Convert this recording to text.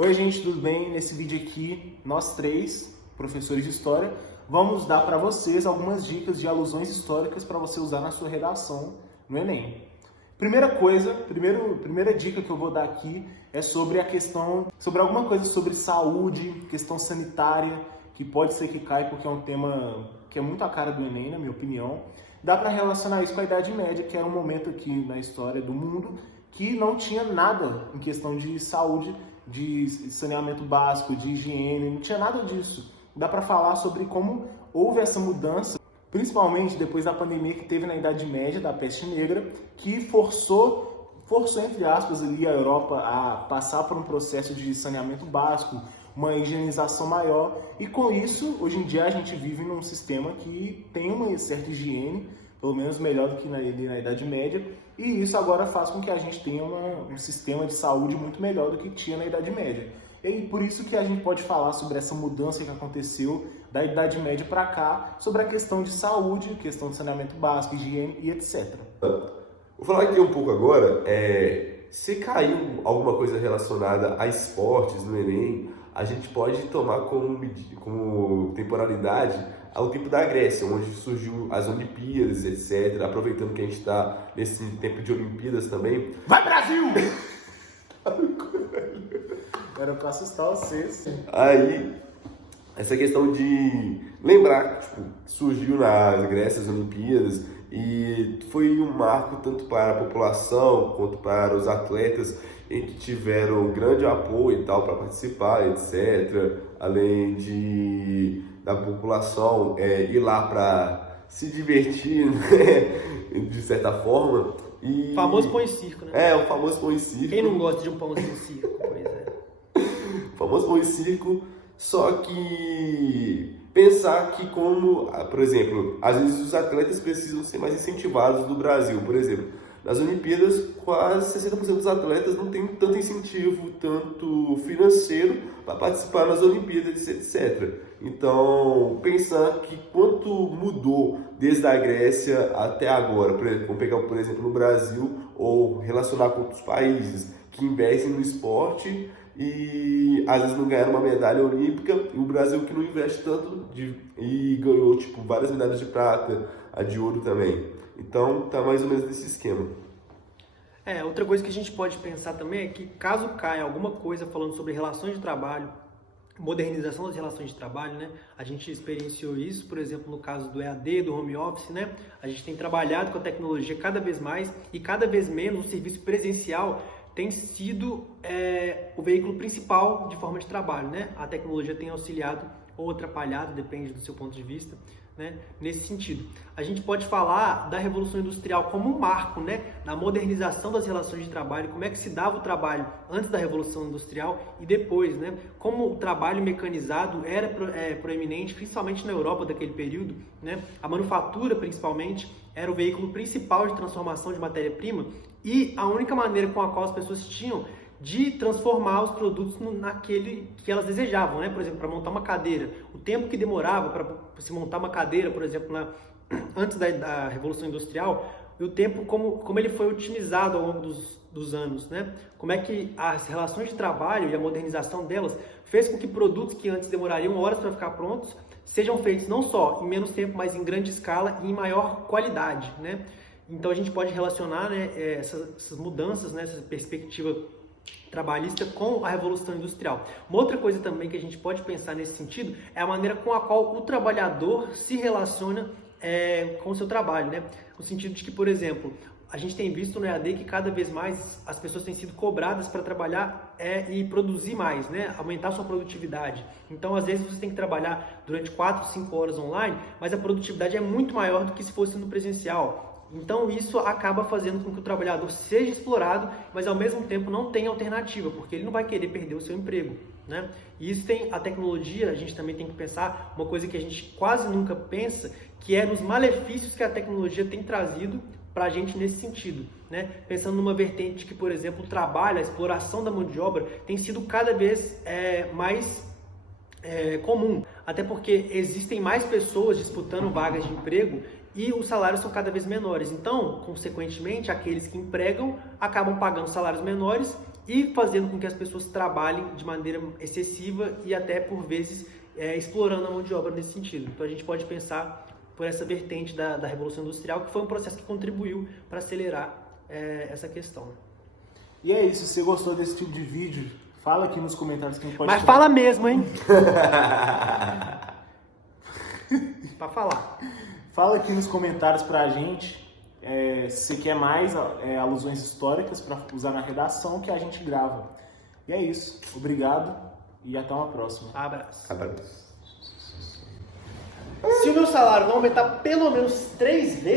Oi gente, tudo bem? Nesse vídeo aqui, nós três, professores de História, vamos dar para vocês algumas dicas de alusões históricas para você usar na sua redação no Enem. Primeira dica que eu vou dar aqui é sobre sobre alguma coisa sobre saúde, questão sanitária, que pode ser que caia porque é um tema que é muito a cara do Enem, na minha opinião. Dá para relacionar isso com a Idade Média, que era um momento aqui na história do mundo que não tinha nada em questão de saúde, de saneamento básico, de higiene, não tinha nada disso. Dá para falar sobre como houve essa mudança, principalmente depois da pandemia que teve na Idade Média, da peste negra, que forçou entre aspas, ali a Europa a passar por um processo de saneamento básico, uma higienização maior, e com isso, hoje em dia a gente vive num sistema que tem uma certa higiene, pelo menos melhor do que na Idade Média, e isso agora faz com que a gente tenha um sistema de saúde muito melhor do que tinha na Idade Média. E por isso que a gente pode falar sobre essa mudança que aconteceu da Idade Média para cá, sobre a questão de saúde, questão de saneamento básico, higiene e etc. Vou falar aqui um pouco agora, se caiu alguma coisa relacionada a esportes no Enem, a gente pode tomar como temporalidade ao tempo da Grécia, onde surgiu as Olimpíadas, etc. Aproveitando que a gente está nesse tempo de Olimpíadas também. Vai, Brasil! Era para assustar vocês. Aí, essa questão de lembrar, surgiu na Grécia as Olimpíadas e foi um marco tanto para a população quanto para os atletas, em que tiveram grande apoio e tal para participar, etc. Além da população ir lá para se divertir, né? De certa forma. O famoso pão e circo, né? O famoso pão e circo. Quem não gosta de um pãozinho e circo? Pois é. O famoso pão e circo, só que pensar que por exemplo, às vezes os atletas precisam ser mais incentivados no Brasil, por exemplo. Nas Olimpíadas, quase 60% dos atletas não tem tanto incentivo, tanto financeiro, para participar das Olimpíadas, etc. Então, pensar que quanto mudou desde a Grécia até agora, vamos pegar, por exemplo, no Brasil, ou relacionar com outros países que investem no esporte e às vezes não ganharam uma medalha olímpica, e o Brasil que não investe tanto e ganhou várias medalhas de prata, a de ouro também. Então, tá mais ou menos nesse esquema. Outra coisa que a gente pode pensar também é que caso caia alguma coisa falando sobre relações de trabalho, modernização das relações de trabalho, né? A gente experienciou isso, por exemplo, no caso do EAD, do home office, né? A gente tem trabalhado com a tecnologia cada vez mais e cada vez menos o serviço presencial tem sido o veículo principal de forma de trabalho, né? A tecnologia tem auxiliado ou atrapalhado, depende do seu ponto de vista, né? Nesse sentido. A gente pode falar da Revolução Industrial como um marco, né? Na modernização das relações de trabalho, como é que se dava o trabalho antes da Revolução Industrial e depois, né? Como o trabalho mecanizado era proeminente, principalmente na Europa daquele período, né? A manufatura, principalmente, era o veículo principal de transformação de matéria-prima e a única maneira com a qual as pessoas tinham de transformar os produtos naquele que elas desejavam, né? Por exemplo, para montar uma cadeira, o tempo que demorava para se montar uma cadeira, por exemplo, antes da Revolução Industrial, e o tempo como ele foi otimizado ao longo dos anos, né? Como é que as relações de trabalho e a modernização delas fez com que produtos que antes demorariam horas para ficar prontos sejam feitos não só em menos tempo, mas em grande escala e em maior qualidade, né? Então a gente pode relacionar, né, essas mudanças, né, essa perspectiva trabalhista com a Revolução Industrial. Uma outra coisa também que a gente pode pensar nesse sentido é a maneira com a qual o trabalhador se relaciona com o seu trabalho, né? No sentido de que, por exemplo, a gente tem visto no EAD que cada vez mais as pessoas têm sido cobradas para trabalhar e produzir mais, né? Aumentar sua produtividade. Então, às vezes, você tem que trabalhar durante 4, 5 horas online, mas a produtividade é muito maior do que se fosse no presencial. Então isso acaba fazendo com que o trabalhador seja explorado, mas ao mesmo tempo não tenha alternativa, porque ele não vai querer perder o seu emprego, né? E isso tem a tecnologia, a gente também tem que pensar uma coisa que a gente quase nunca pensa, que é nos malefícios que a tecnologia tem trazido para a gente nesse sentido, né? Pensando numa vertente que, por exemplo, o trabalho, a exploração da mão de obra tem sido cada vez mais comum, até porque existem mais pessoas disputando vagas de emprego e os salários são cada vez menores. Então, consequentemente, aqueles que empregam acabam pagando salários menores e fazendo com que as pessoas trabalhem de maneira excessiva e até, por vezes, explorando a mão de obra nesse sentido. Então, a gente pode pensar por essa vertente da Revolução Industrial, que foi um processo que contribuiu para acelerar essa questão. E é isso, se você gostou desse tipo de vídeo, fala aqui nos comentários que a gente pode... Mas fala mesmo, hein? Pra falar. Fala aqui nos comentários pra gente se você quer mais alusões históricas para usar na redação que a gente grava. E é isso. Obrigado e até uma próxima. Abraço. Abraço. Se o meu salário não aumentar pelo menos 3 vezes,